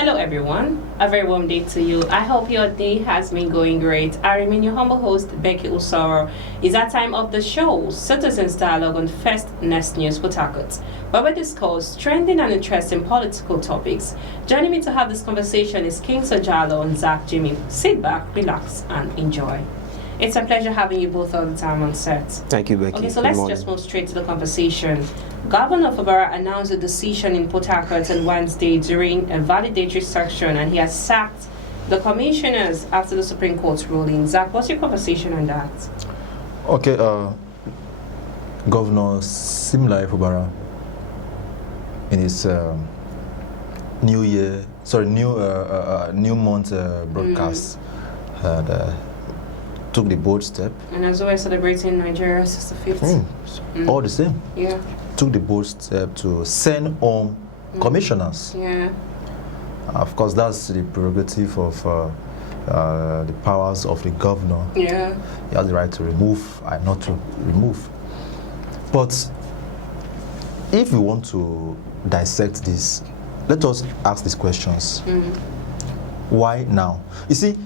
Hello everyone, a very warm day to you. I hope your day has been going great. I remain your humble host, Becky Usoro. It's that time of the show, Citizens Dialogue on First Nest News Port Harcourt, where we discuss trending and interesting political topics. Joining me to have this conversation is King Sajalo and Zach Jimmy. Sit back, relax, and enjoy. It's a pleasure having you both all the time on set. Thank you, Becky. Okay, so let's just move straight to the conversation. Governor Fubara announced a decision in Port Harcourt on Wednesday during a validatory section, and he has sacked the commissioners after the Supreme Court's ruling. Zach, what's your conversation on that? Okay, Governor Similai Fubara, in his New Month broadcast, took the bold step. And as well as celebrating Nigeria's 65th. All the same. Yeah. Took the bold step to send home commissioners. Yeah. Of course, that's the prerogative of the powers of the governor. Yeah. He has the right to remove and not to remove. But if we want to dissect this, let us ask these questions. Why now? You see,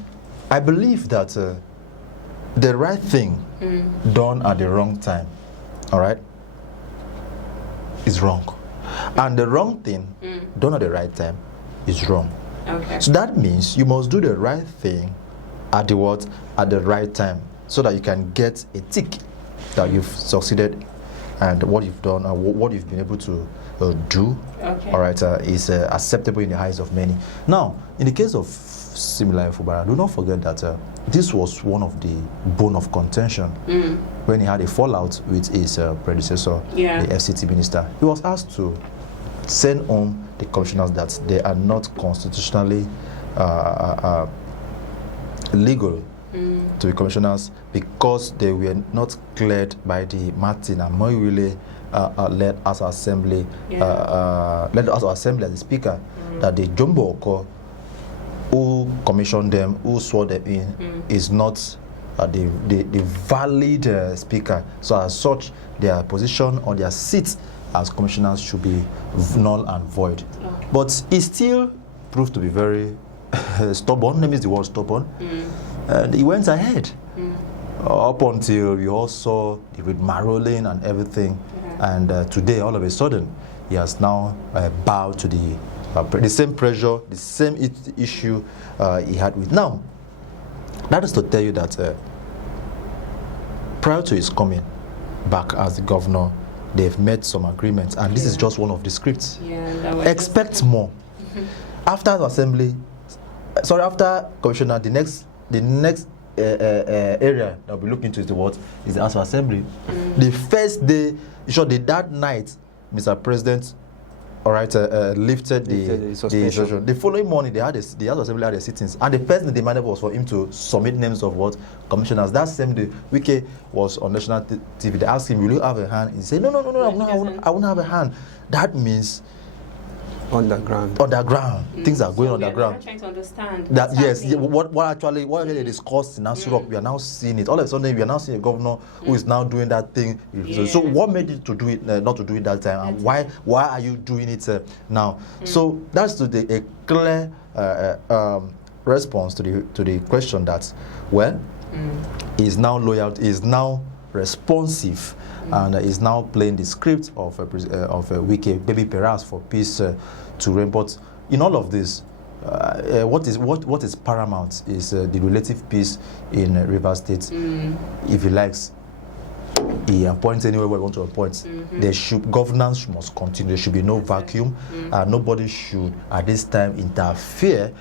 I believe that the right thing done at the wrong time, all right, is wrong. And the wrong thing done at the right time is wrong. Okay. So that means you must do the right thing at the what? At the right time, so that you can get a tick that you've succeeded and what you've done and what you've been able to do, Okay. all right, is acceptable in the eyes of many. Now, in the case of Similai Fubara, do not forget that this was one of the bone of contention when he had a fallout with his predecessor, the FCT minister. He was asked to send home the commissioners that they are not constitutionally legal to be commissioners because they were not cleared by the Martin and Moiwile led House Assembly, led House Assembly as the speaker, that the Jumbo Oko who commissioned them, who swore them in, is not the valid speaker. So as such, their position or their seats as commissioners should be null and void. But he still proved to be very stubborn. Let me use the word stubborn. And he went ahead up until we all saw the rigmarole and everything. And today, all of a sudden, he has now bowed to the same pressure, the same issue he had with. Now, that is to tell you that prior to his coming back as the governor, they've made some agreements, and this is just one of the scripts. Expect more. After the assembly, after commissioner, the next area that we'll look into is the what? Is the House of Assembly. The first day, that night, Mr. President, all right, lifted the suspension. The following morning, the House Assembly had their sittings, and the first thing they demanded was for him to submit names of what? Commissioners. That same day, Wike was on national TV. They asked him, "Will you have a hand?" He said, "No, I won't have a hand." That means underground. Things are going underground. I'm trying to understand. That yes, what actually they discussed in Asurok, we are now seeing it. All of a sudden, we are now seeing a governor who is now doing that thing. So what made you to do it, not to do it that time, and why are you doing it now? So that's a clear response to the question that is now loyal, is now responsive, and is now playing the script of Wike, baby Peras for peace to reign. But in all of this, what is paramount is the relative peace in Rivers State. If he likes, he appoints anywhere we want to appoint. Governance must continue. There should be no vacuum. Nobody should at this time interfere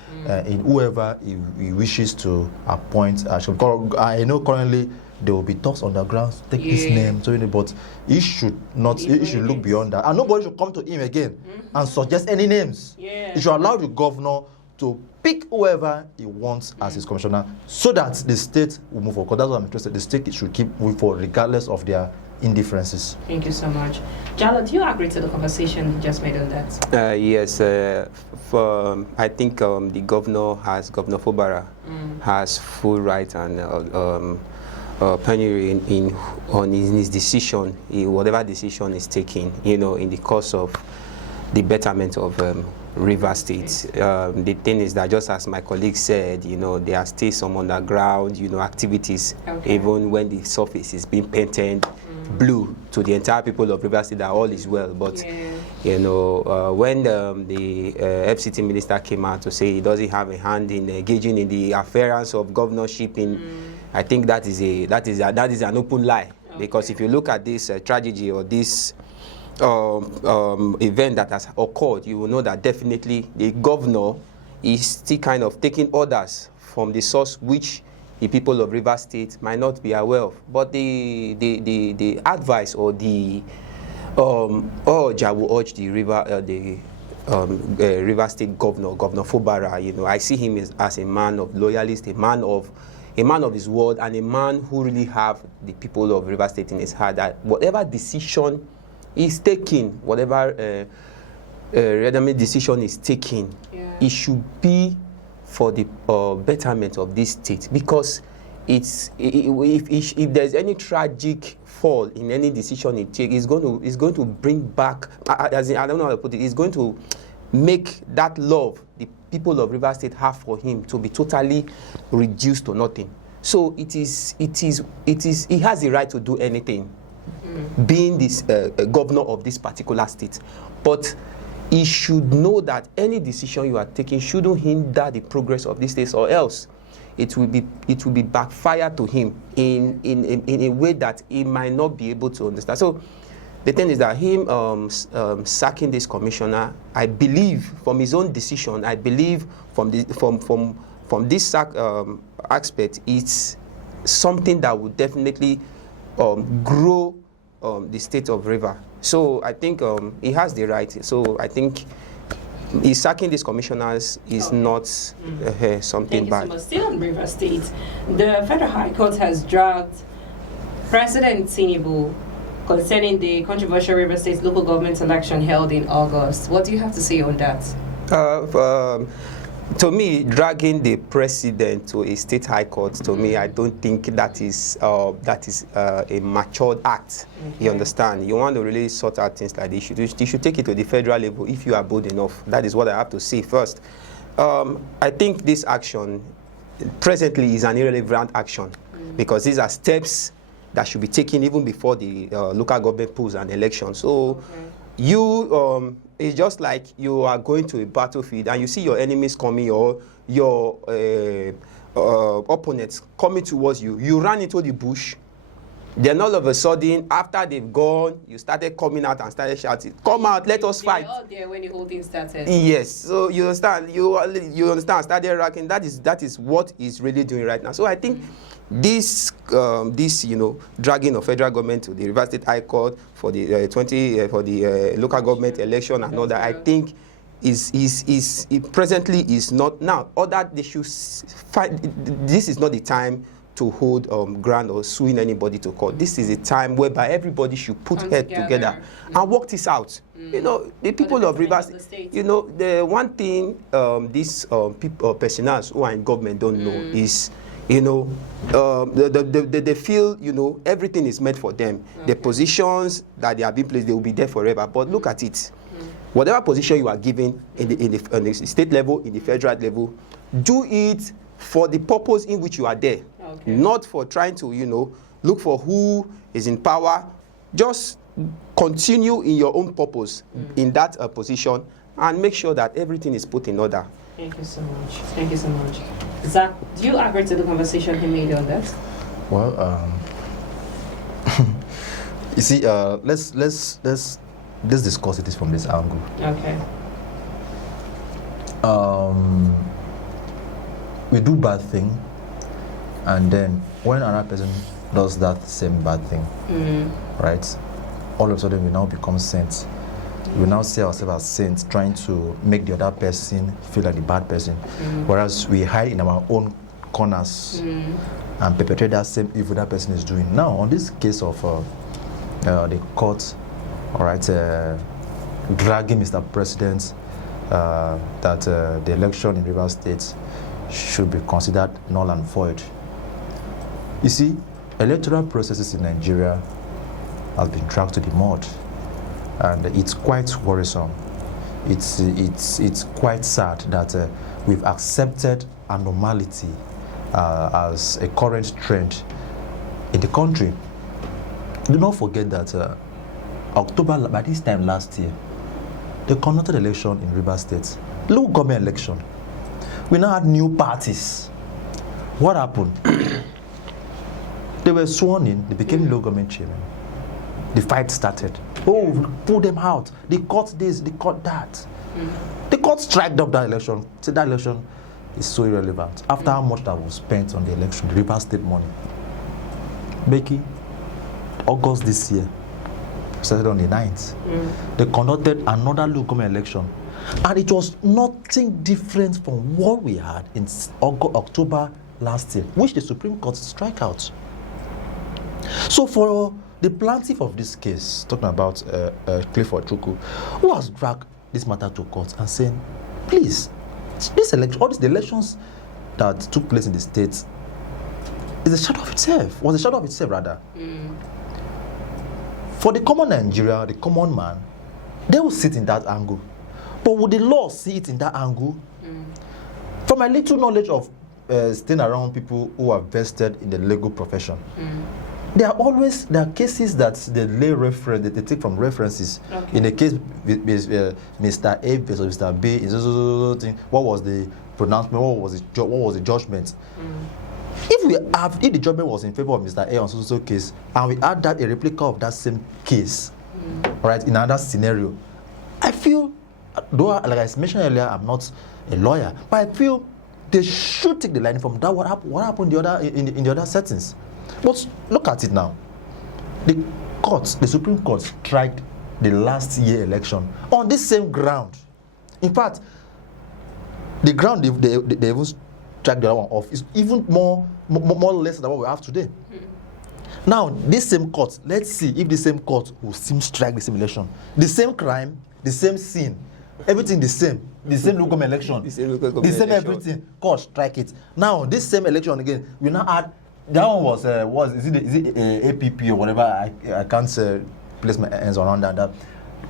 in whoever he wishes to appoint. I know currently there will be talks underground, take his name, but he should not. He should look beyond that, and nobody should come to him again and suggest any names. He should allow the governor to pick whoever he wants as his commissioner, so that the state will move forward. That's what I'm interested. The state should keep moving forward, regardless of their indifferences. Thank you so much, Jalo. Do you agree to the conversation you just made on that? Yes. I think the Governor Fubara has full right and penury in his decision, whatever decision is taken, in the course of the betterment of River State. The thing is that, just as my colleague said, there are still some underground, activities, even when the surface is being painted blue to the entire people of River State, that all is well. But when the FCT minister came out to say he doesn't have a hand in engaging in the affairs of governorship, I think that is an open lie. Because if you look at this tragedy or this event that has occurred, you will know that definitely the governor is still kind of taking orders from the source which the people of River State might not be aware of. But the advice or the urge, I will urge the River State Governor Fubara. I see him as a man of loyalist, a man of his word, and a man who really have the people of River State in his heart, that whatever decision is taking, whatever decision is taking, it should be for the betterment of this state. Because if there's any tragic fall in any decision it takes, it's going to bring back, I don't know how to put it, it's going to make that love the people of River State have for him to be totally reduced to nothing. So he has the right to do anything, being this governor of this particular state. But he should know that any decision you are taking shouldn't hinder the progress of this state, or else it will be backfire to him in a way that he might not be able to understand. So the thing is that him sacking this commissioner, I believe from his own decision, I believe from this sack aspect, it's something that would definitely grow the state of River. So I think he has the right. So I think he's sacking these commissioners is not something bad. So still in River State, the Federal High Court has dragged President Tinubu concerning the controversial River State local government election held in August. What do you have to say on that? To me, dragging the president to a state high court, to me, I don't think that is a matured act. You understand? You want to really sort out things like this, you should take it to the federal level if you are bold enough. That is what I have to say first. I think this action presently is an irrelevant action because these are steps that should be taken even before the local government polls and elections. So it's just like you are going to a battlefield and you see your enemies coming or your opponents coming towards you. You run into the bush. Then all of a sudden, after they've gone, you started coming out and started shouting, "Come out, let us fight." Out there when the whole thing started. Yes. So you understand. You understand. Started racking. That is what is really doing right now. So I think this dragging of federal government to the River State High Court for the local government election and all that, I think it presently is not now. Or that they should fight. This is not the time to hold ground or suing anybody to court. This is a time whereby everybody should put head together and work this out. The people of Rivers, the one thing these people, personals who are in government don't know is, they feel, everything is meant for them. Okay. The positions that they are being placed, they will be there forever. But look at it. Whatever position you are given on the state level, in the federal level, do it for the purpose in which you are there. Okay. Not for trying to, look for who is in power. Just continue in your own purpose in that position and make sure that everything is put in order. Thank you so much. Thank you so much. Zach, do you agree to the conversation he made on that? Well, you see, let's discuss it from this angle. Okay. We do bad thing, and then when another person does that same bad thing, right? All of a sudden we now become saints. We now see ourselves as saints, trying to make the other person feel like the bad person, whereas we hide in our own corners and perpetrate that same evil that person is doing. Now, on this case of the court, all right, dragging Mr. President, that the election in Rivers State should be considered null and void. You see, electoral processes in Nigeria have been dragged to the mud, and it's quite worrisome. it's quite sad that we've accepted abnormality as a current trend in the country. Do not forget that October, by this time last year, they conducted election in Rivers State, local government election. We now had new parties. What happened? They were sworn in, they became local government chairman. The fight started. Oh, pull them out. They caught this, they caught that. The court striked up that election. So that election is so irrelevant. After how much that was spent on the election, the Rivers State money. Becky, August this year, started on the 9th. They conducted another local government election. And it was nothing different from what we had in October last year, which the Supreme Court struck out. So for the plaintiff of this case, talking about Clifford Atiku, who has dragged this matter to court and saying, please, this election, all these elections that took place in the states is a shadow of itself, was a shadow of itself rather. For the common Nigeria, the common man, they will sit in that angle. But would the law see it in that angle? From my little knowledge of staying around people who are vested in the legal profession, there are cases that the lay reference, that they take from references. Okay. In the case with Mr. A versus Mr. B, what was the pronouncement? What was the judgment? If the judgment was in favor of Mr. A on so case, and we add that a replica of that same case, right, in another scenario, I feel, though like I mentioned earlier, I'm not a lawyer, but I feel they should take the line from that. What happened in the other settings? But look at it now. The Supreme Court tried the last year election on this same ground. In fact, the ground they even struck the other one off is even more less than what we have today. Now, this same court, let's see if the same court will still strike the same election. The same crime, the same sin, everything the same local election, the same everything. Court strike it. Now, this same election again, we now add. That one was APP or whatever. I can't place my hands around that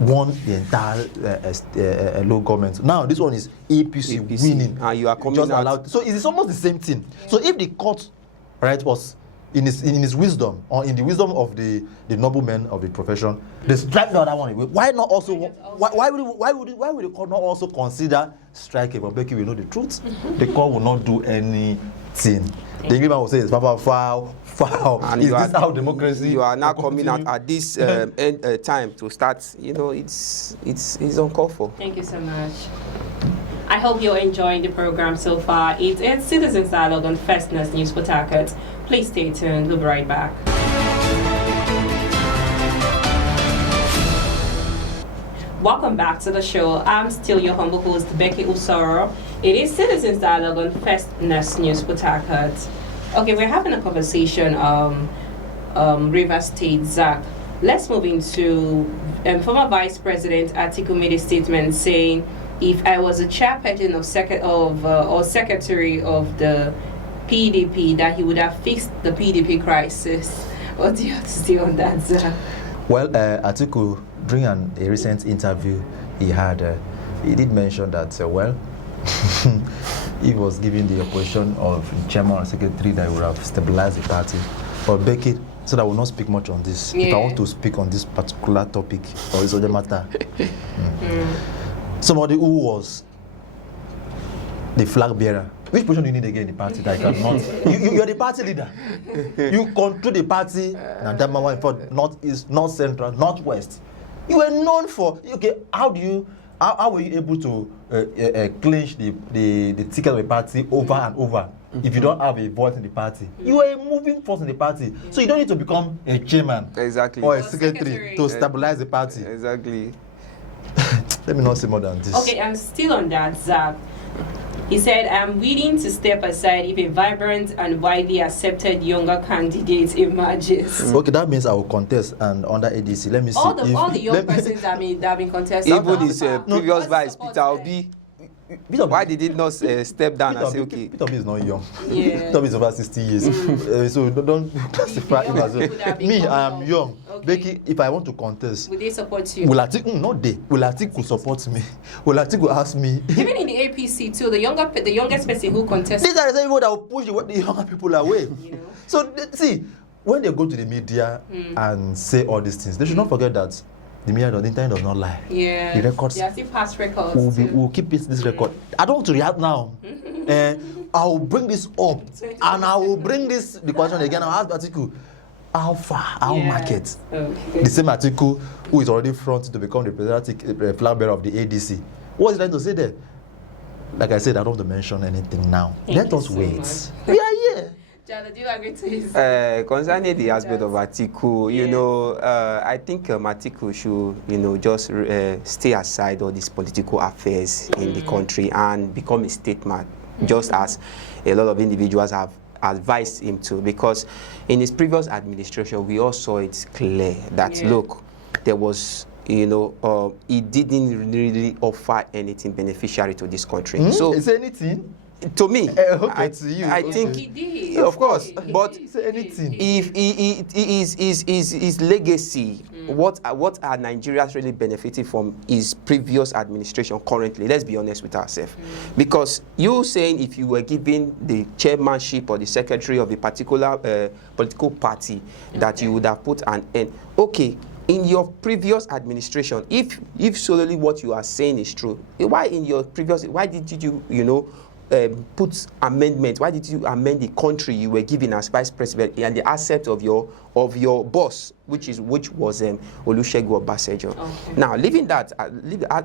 won the entire local government. Now this one is APC winning. And you are coming just allowed. So it's almost the same thing. So if the court, right, was in his wisdom, or in the wisdom of the noblemen of the profession, they strike the other one away. Why not also? Why would the court not also consider striking? But Becky, we know the truth. The court will not do anything. The Englishman will say it's foul. And is this how democracy? You are now coming out at this time to start. You know, it's uncalled for. Thank you so much. I hope you're enjoying the program so far. It's Citizens Dialogue on First News Port Harcourt. Please stay tuned. We'll be right back. Welcome back to the show. I'm still your humble host, Becky Usoro. It is Citizens Dialogue on First News Port Harcourt. Okay, we're having a conversation Rivers State, Zach. Let's move into former Vice President Atiku made a statement saying, if I was a chairperson or secretary of the PDP, that he would have fixed the PDP crisis. What do you have to say on that, Zach? Well, Atiku, during a recent interview he had, he did mention that, he was giving the opposition of chairman and secretary that would have stabilized the party. But Becky said I will not speak much on this. Yeah. If I want to speak on this particular topic or this other matter. Somebody who was the flag bearer. Which position do you need again in the party that you cannot? You are the party leader. You control the party. And that man for Northeast, North Central, Northwest. You were known for. Okay, how were you able to clinch the ticket of the party over and over if you don't have a voice in the party? You are a moving force in the party, so you don't need to become a chairman or a secretary to stabilize the party. Exactly. Let me not say more than this. Okay, I'm still on that, Zach. He said, I'm willing to step aside if a vibrant and widely accepted younger candidate emerges. Okay, that means I will contest and under ADC. Let me see. All the young persons that have been contesting. Even his previous vice, Peter Obi. Why did it not step down and say, okay? Peter Obi is not young. Yeah. Peter Obi is over 60 years. So don't classify him as well. Me, I am young. Okay. Becky, if I want to contest, Will they support you? will Atiku, not they, will Atiku support me? Will Atiku ask me? Even in the APC too, the youngest person who contested. These are the same people that will push the younger people away. You know? So, see, when they go to the media and say all these things, they should not forget that the internet does not lie. Yeah. The records. Yeah, still past records. We'll keep this record. I don't want to react now. I will bring this up and I will bring the question again. I'll ask Atiku, how far, how market? Okay. The same Atiku who is already fronted to become the representative flag bearer of the ADC. What is he trying to say there? Like I said, I don't want to mention anything now. Let us wait. We are here. Jalo, do you agree to his? Concerning the aspect of Atiku, you know, I think Atiku should, just stay aside all these political affairs in the country and become a statesman, just as a lot of individuals have advised him to. Because in his previous administration, we all saw it clear that, look, there was, he didn't really offer anything beneficiary to this country. So, is there anything? To me, to you. I think, He did. of course, but anything. if his legacy, what are Nigerians really benefiting from his previous administration currently? Let's be honest with ourselves. Because you saying if you were given the chairmanship or the secretary of a particular political party, that you would have put an end. Okay, in your previous administration, if solely what you are saying is true, why did you put amendments? Why did you amend the country you were given as vice president and the asset of your boss, which was Olusegun Obasanjo? Okay. Now, leaving that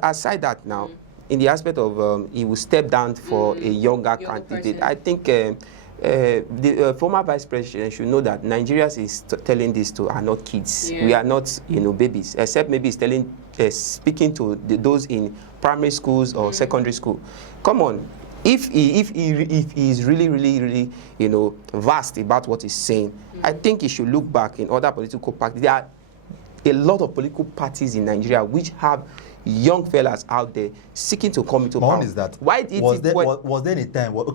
aside, that now in the aspect of he will step down for a younger candidate, I think the former vice president should know that Nigerians is telling this to are not kids. We are not babies, except maybe he's speaking to those in primary schools or secondary school. Come on. If he is really vast about what he's saying, I think he should look back in other political parties. There are a lot of political parties in Nigeria which have young fellas out there seeking to come into power. One is that. Why did was there any time? Was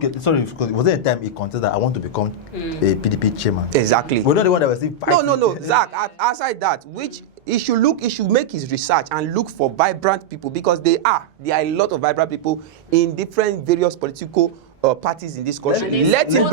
there a time he contested that I want to become a PDP chairman? Exactly. We're not the one that was saying. No, Zach. Outside that, which he should make his research and look for vibrant people, because there are a lot of vibrant people in different various political parties in this country. Let him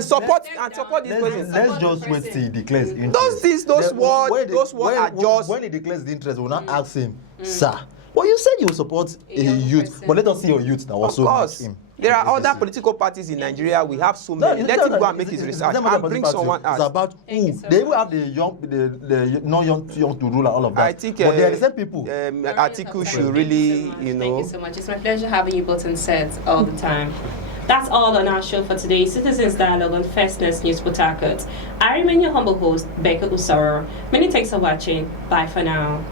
support this person. Let's just wait till he declares interest. Those words are just. When he declares the interest, we'll not ask him, sir. Well, you said you will support a youth, but let us see your youth that also match him. There are other political parties in Nigeria. We have so many. Let him go and make his research and bring someone else. It's about who. They will have the young, the not young to rule and all of that. I think but they are the same people. Atiku should really, Thank you so much. It's my pleasure having you both on set all the time. That's all on our show for today. Citizens Dialogue on First News Port Harcourt. I remain your humble host, Becca Usoro. Many thanks for watching. Bye for now.